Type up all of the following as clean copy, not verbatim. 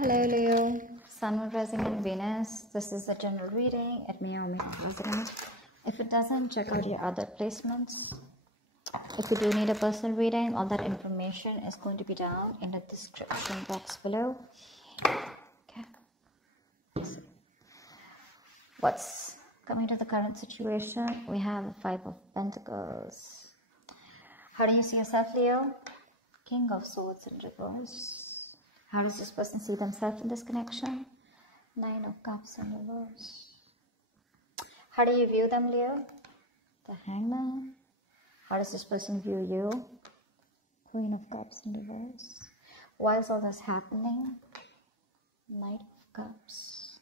Hello Leo, Sun, Moon, Rising and Venus. This is a general reading. It may or may not resonate. If it doesn't, check out your other placements. If you do need a personal reading, all that information is going to be down in the description box below. Okay. What's coming to the current situation? We have the Five of Pentacles. How do you see yourself, Leo? King of Swords in reverse. How does this person see themselves in this connection? Nine of Cups in reverse. How do you view them, Leo? The Hangman. How does this person view you? Queen of Cups in reverse. Why is all this happening? Knight of Cups.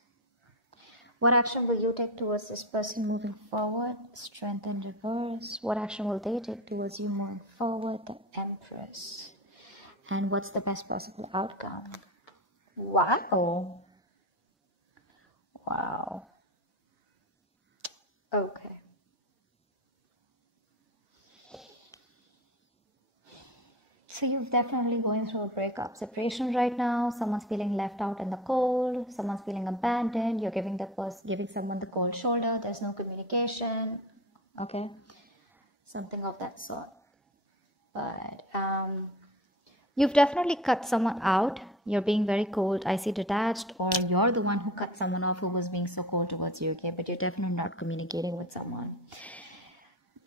What action will you take towards this person moving forward? Strength in reverse. What action will they take towards you moving forward? The Empress. And what's the best possible outcome? Wow. Wow. Okay. So you're definitely going through a breakup, separation right now. Someone's feeling left out in the cold. Someone's feeling abandoned. You're giving someone the cold shoulder. There's no communication. Okay. Something of that sort. But you've definitely cut someone out. You're being very cold, icy, detached, or you're the one who cut someone off who was being so cold towards you, okay? But you're definitely not communicating with someone.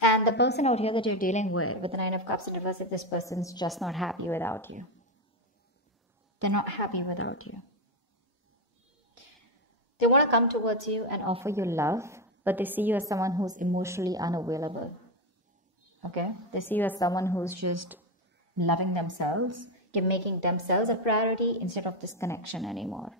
And the person out here that you're dealing with the Nine of Cups in reverse, if this person's just not happy without you. They're not happy without you. They want to come towards you and offer you love, but they see you as someone who's emotionally unavailable, okay? They see you as someone who's just loving themselves, making themselves a priority instead of this connection anymore.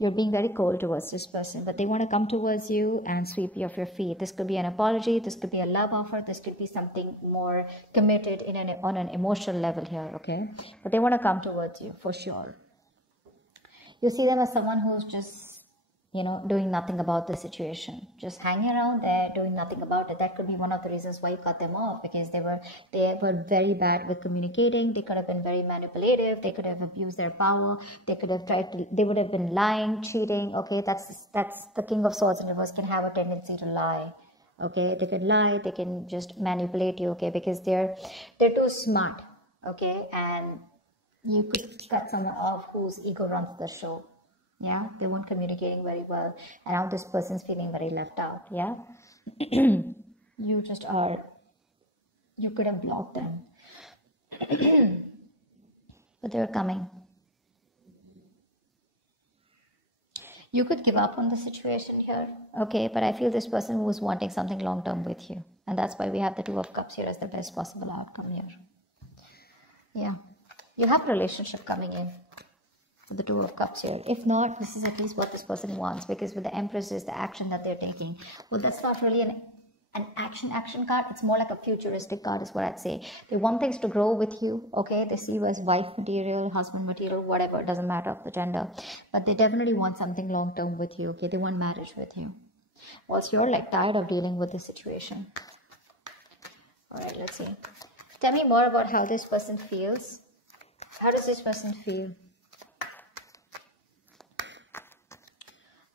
You're being very cold towards this person, but they want to come towards you and sweep you off your feet. This could be an apology, this could be a love offer, this could be something more committed on an emotional level here, okay? But they want to come towards you for sure. You see them as someone who's just, doing nothing about the situation, just hanging around there, doing nothing about it. That could be one of the reasons why you cut them off, because they were very bad with communicating. They could have been very manipulative. They could have abused their power. They could have they would have been lying, cheating. Okay, that's the King of Swords in reverse can have a tendency to lie. Okay, they can lie. They can just manipulate you. Okay, because they're too smart. Okay, and you could cut someone off whose ego runs the show. Yeah, they weren't communicating very well, and now this person's feeling very left out. Yeah, you could have blocked them, but they're coming. You could give up on the situation here, okay, but I feel this person was wanting something long-term with you, and that's why we have the Two of Cups here as the best possible outcome here. Yeah, you have a relationship coming in. The Two of Cups here. If not, this is at least what this person wants, because with the Empress is the action that they're taking. Well, that's not really an action card. It's more like a futuristic card is what I'd say. They want things to grow with you, okay? They see you as wife material, husband material, whatever. It doesn't matter of the gender. But they definitely want something long-term with you, okay? They want marriage with you. Whilst you're like tired of dealing with this situation. Alright, let's see. Tell me more about how this person feels. How does this person feel?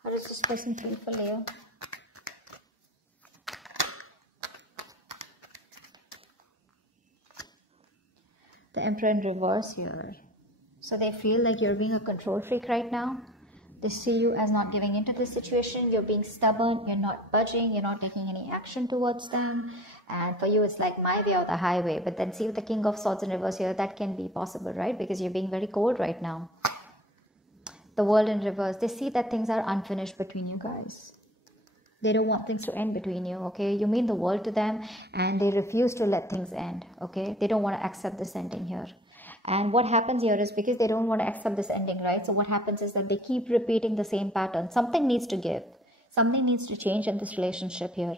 How does this person feel for Leo? The Emperor in reverse here. So they feel like you're being a control freak right now. They see you as not giving into this situation. You're being stubborn. You're not budging. You're not taking any action towards them. And for you, it's like my way or the highway. But then see with the King of Swords in reverse here, that can be possible, right? Because you're being very cold right now. The World in reverse, they see that things are unfinished between you guys. They don't want things to end between you, okay? You mean the world to them, and they refuse to let things end, okay? They don't want to accept this ending here. And what happens here is because they don't want to accept this ending, right? So what happens is that they keep repeating the same pattern. Something needs to give. Something needs to change in this relationship here.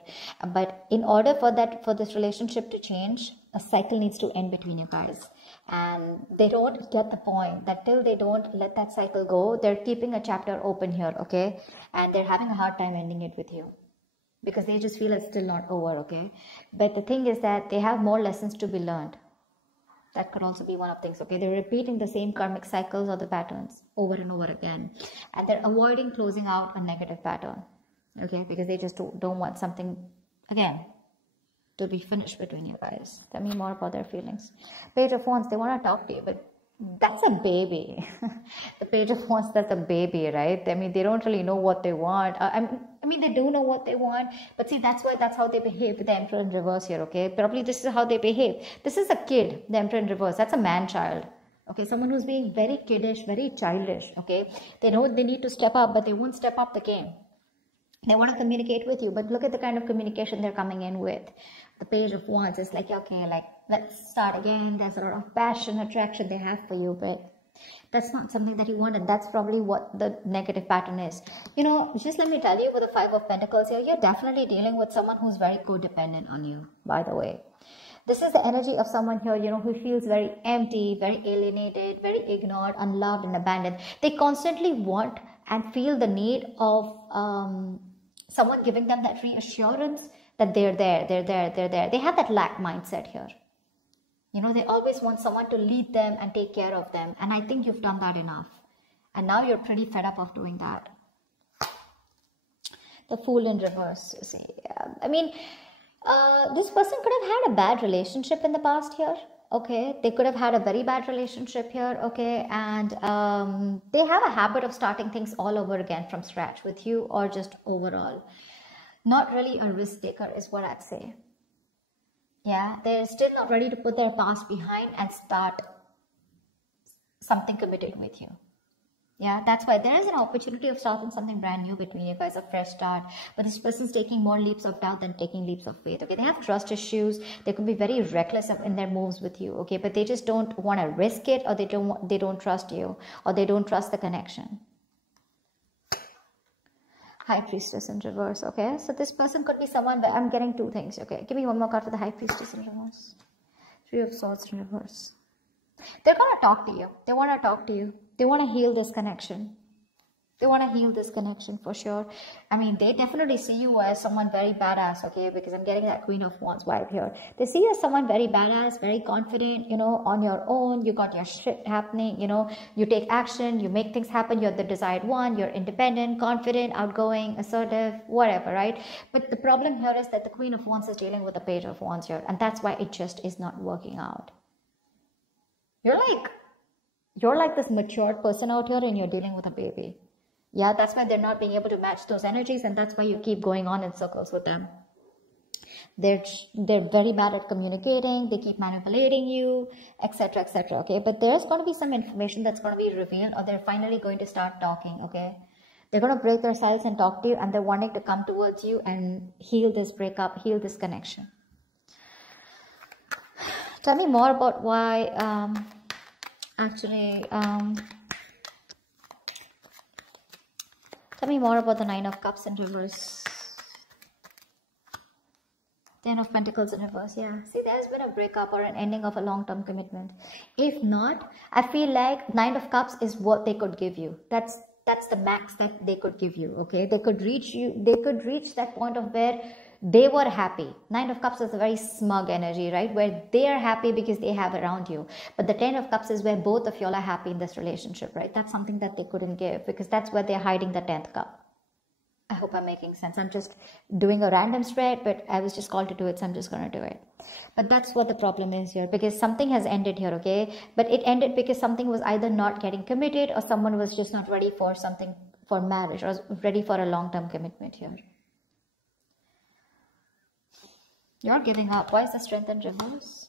But in order for this relationship to change, a cycle needs to end between you guys. And they don't get the point that till they don't let that cycle go, they're keeping a chapter open here, okay? And they're having a hard time ending it with you, because they just feel it's still not over, okay? But the thing is that they have more lessons to be learned. That could also be one of things, okay? They're repeating the same karmic cycles or the patterns over and over again. And they're avoiding closing out a negative pattern, okay? Because they just don't want something, again, to be finished between you guys. Tell me more about their feelings. Page of Wands, they want to talk to you, but that's a baby. The Page of Wands, that's a baby, right? I mean, they don't really know what they want. I mean, they do know what they want, but see, that's how they behave with the Emperor in reverse here, okay? Probably this is how they behave. This is a kid, the Emperor in reverse. That's a man-child, okay? Someone who's being very kiddish, very childish, okay? They know they need to step up, but they won't step up the game. They want to communicate with you, but look at the kind of communication they're coming in with. The Page of Wands is like, okay, like, let's start again. There's a lot of passion, attraction they have for you, but that's not something that you want, and that's probably what the negative pattern is. You know, just let me tell you, with the Five of Pentacles here, you're definitely dealing with someone who's very codependent on you, by the way. This is the energy of someone here, you know, who feels very empty, very alienated, very ignored, unloved, and abandoned. They constantly want and feel the need of someone giving them that reassurance that they're there. They have that lack mindset here. You know, they always want someone to lead them and take care of them. And I think you've done that enough. And now you're pretty fed up of doing that. The Fool in reverse, you see. I mean, this person could have had a bad relationship in the past here. Okay, they could have had a very bad relationship here, okay, and they have a habit of starting things all over again from scratch with you, or just overall. Not really a risk taker is what I'd say. Yeah, they're still not ready to put their past behind and start something committed with you. Yeah, that's why there is an opportunity of starting something brand new between you guys, a fresh start. But this person's taking more leaps of doubt than taking leaps of faith. Okay, they have trust issues. They could be very reckless in their moves with you. Okay, but they just don't want to risk it, or they don't trust you, or they don't trust the connection. High Priestess in reverse. Okay, so this person could be someone where I'm getting two things. Okay, give me one more card for the High Priestess in reverse. Three of Swords in reverse. They're going to talk to you. They want to talk to you. They want to heal this connection. They want to heal this connection for sure. I mean, they definitely see you as someone very badass, okay? Because I'm getting that Queen of Wands vibe here. They see you as someone very badass, very confident, you know, on your own. You got your shit happening, you know. You take action, you make things happen. You're the desired one. You're independent, confident, outgoing, assertive, whatever, right? But the problem here is that the Queen of Wands is dealing with the Page of Wands here. And that's why it just is not working out. You're like this matured person out here, and you're dealing with a baby. Yeah, that's why they're not being able to match those energies, and that's why you keep going on in circles with them. They're very bad at communicating. They keep manipulating you, etc., etc. Okay, but there's going to be some information that's going to be revealed, or they're finally going to start talking. Okay, they're going to break their silence and talk to you, and they're wanting to come towards you and heal this breakup, heal this connection. Tell me more about why. Tell me more about the Nine of Cups in reverse. Ten of Pentacles in reverse. Yeah, see, there's been a breakup or an ending of a long-term commitment. If not, I feel like Nine of Cups is what they could give you. That's the max that they could give you. Okay, they could reach you. They could reach that point of where they were happy. Nine of Cups is a very smug energy, right? Where they are happy because they have around you. But the Ten of Cups is where both of y'all are happy in this relationship, right? That's something that they couldn't give, because that's where they're hiding the 10th cup. I hope I'm making sense. I'm just doing a random spread, but I was just called to do it, so I'm just going to do it. But that's what the problem is here, because something has ended here, okay? But it ended because something was either not getting committed, or someone was just not ready for something, for marriage, or ready for a long-term commitment here. You're giving up. Why is the Strength in reverse?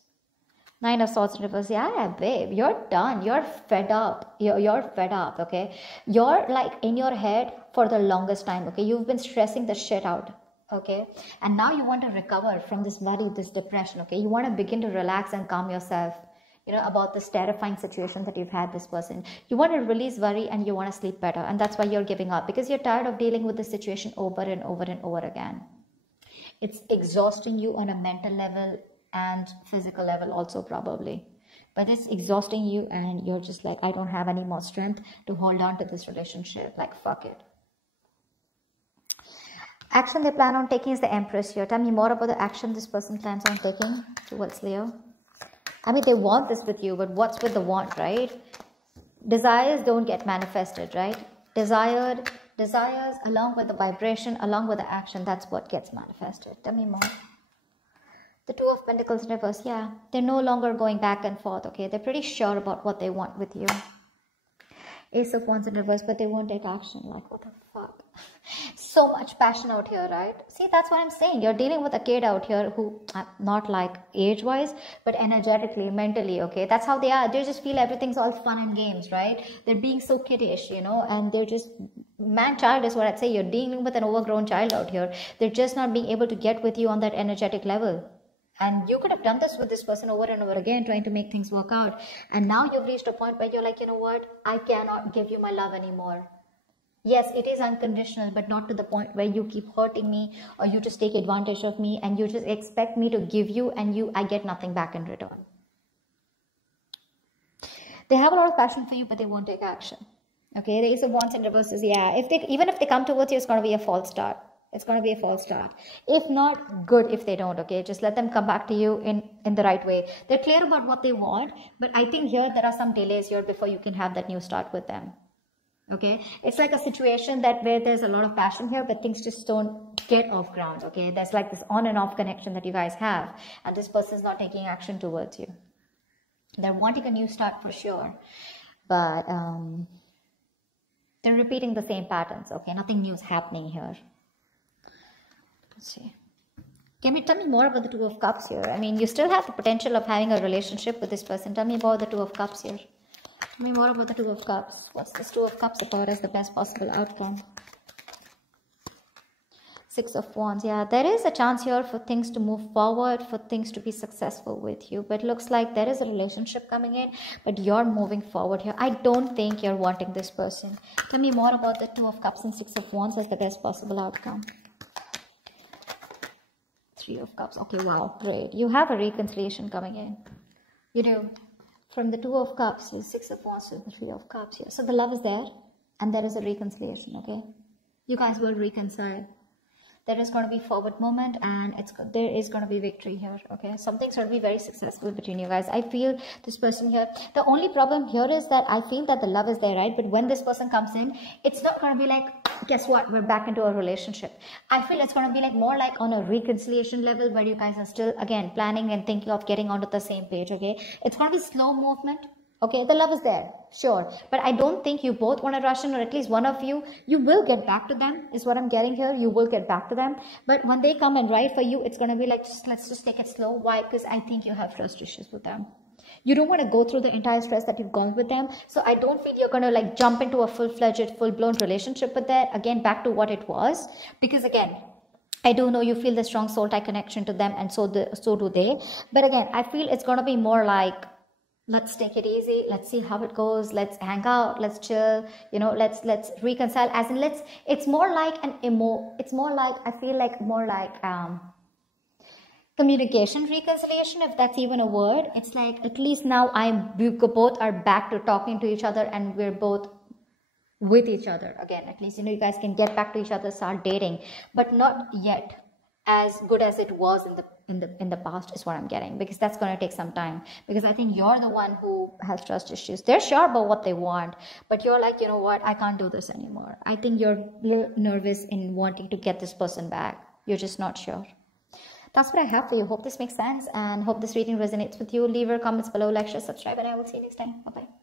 Nine of Swords in reverse. Yeah, babe, you're done. You're fed up. You're fed up, okay? You're like in your head for the longest time, okay? You've been stressing the shit out, okay? And now you want to recover from this worry, this depression, okay? You want to begin to relax and calm yourself, you know, about this terrifying situation that you've had this person. You want to release worry, and you want to sleep better. And that's why you're giving up, because you're tired of dealing with the situation over and over and over again. It's exhausting you on a mental level and physical level also, probably. But it's exhausting you, and you're just like, I don't have any more strength to hold on to this relationship. Like, fuck it. Action they plan on taking is the Empress here. Tell me more about the action this person plans on taking towards Leo. I mean, they want this with you, but what's with the want, right? Desires don't get manifested, right? Desires along with the vibration, along with the action, that's what gets manifested. Tell me more. The Two of Pentacles in reverse, yeah. They're no longer going back and forth, okay? They're pretty sure about what they want with you. Ace of Wands in reverse, but they won't take action. Like, what the fuck? So much passion out here, right? See, that's what I'm saying. You're dealing with a kid out here who, not like age-wise, but energetically, mentally, okay? That's how they are. They just feel everything's all fun and games, right? They're being so kiddish, you know, and they're just, man-child is what I'd say. You're dealing with an overgrown child out here. They're just not being able to get with you on that energetic level. And you could have done this with this person over and over again, trying to make things work out. And now you've reached a point where you're like, you know what? I cannot give you my love anymore. Yes, it is unconditional, but not to the point where you keep hurting me or you just take advantage of me and you just expect me to give you and I get nothing back in return. They have a lot of passion for you, but they won't take action. Okay, the Ace of Wands in reverse is, yeah, even if they come towards you, it's going to be a false start. It's going to be a false start. If not, good if they don't, okay? Just let them come back to you in the right way. They're clear about what they want, but I think here there are some delays here before you can have that new start with them. Okay? It's like a situation where there's a lot of passion here, but things just don't get off ground, okay? There's like this on and off connection that you guys have, and this person is not taking action towards you. They're wanting a new start for sure, but they're repeating the same patterns, okay? Nothing new is happening here. Let's see. Can you tell me more about the Two of Cups here? I mean, you still have the potential of having a relationship with this person. Tell me about the Two of Cups here. Tell me more about the Two of Cups. What's this Two of Cups about as the best possible outcome? Six of Wands. Yeah, there is a chance here for things to move forward, for things to be successful with you. But it looks like there is a relationship coming in, but you're moving forward here. I don't think you're wanting this person. Tell me more about the Two of Cups and Six of Wands as the best possible outcome. Three of Cups. Okay, wow, great. You have a reconciliation coming in. You do. From the Two of Cups to the Six of Wands to the Three of Cups here. So the love is there and there is a reconciliation, okay? You guys will reconcile. There is going to be forward movement and there is going to be victory here, okay? Something's going to be very successful between you guys. I feel this person here. The only problem here is that I feel that the love is there, right? But when this person comes in, it's not going to be like, guess what? We're back into a relationship. I feel it's going to be like more like on a reconciliation level where you guys are still, again, planning and thinking of getting onto the same page, okay? It's going to be slow movement. Okay, the love is there, sure. But I don't think you both want to rush in, or at least one of you. You will get back to them, is what I'm getting here. You will get back to them. But when they come and write for you, it's going to be like, let's just take it slow. Why? Because I think you have trust issues with them. You don't want to go through the entire stress that you've gone with them. So I don't feel you're going to like jump into a full-fledged, full-blown relationship with that. Again, back to what it was. Because again, I do know you feel the strong soul tie connection to them, and so do they. But again, I feel it's going to be more like, let's take it easy, let's see how it goes, let's hang out, let's chill, you know, let's reconcile, as in it's more like it's more like, I feel like more like communication reconciliation, if that's even a word. It's like, at least now we both are back to talking to each other and we're both with each other again. At least, you know, you guys can get back to each other, start dating, but not yet as good as it was in the past, is what I'm getting, because that's going to take some time. Because I think you're the one who has trust issues. They're sure about what they want, but you're like, you know what, I can't do this anymore. I think you're a little nervous in wanting to get this person back. You're just not sure. That's what I have for you. Hope this makes sense and hope this reading resonates with you. Leave your comments below, like, share, subscribe, and I will see you next time. Bye bye.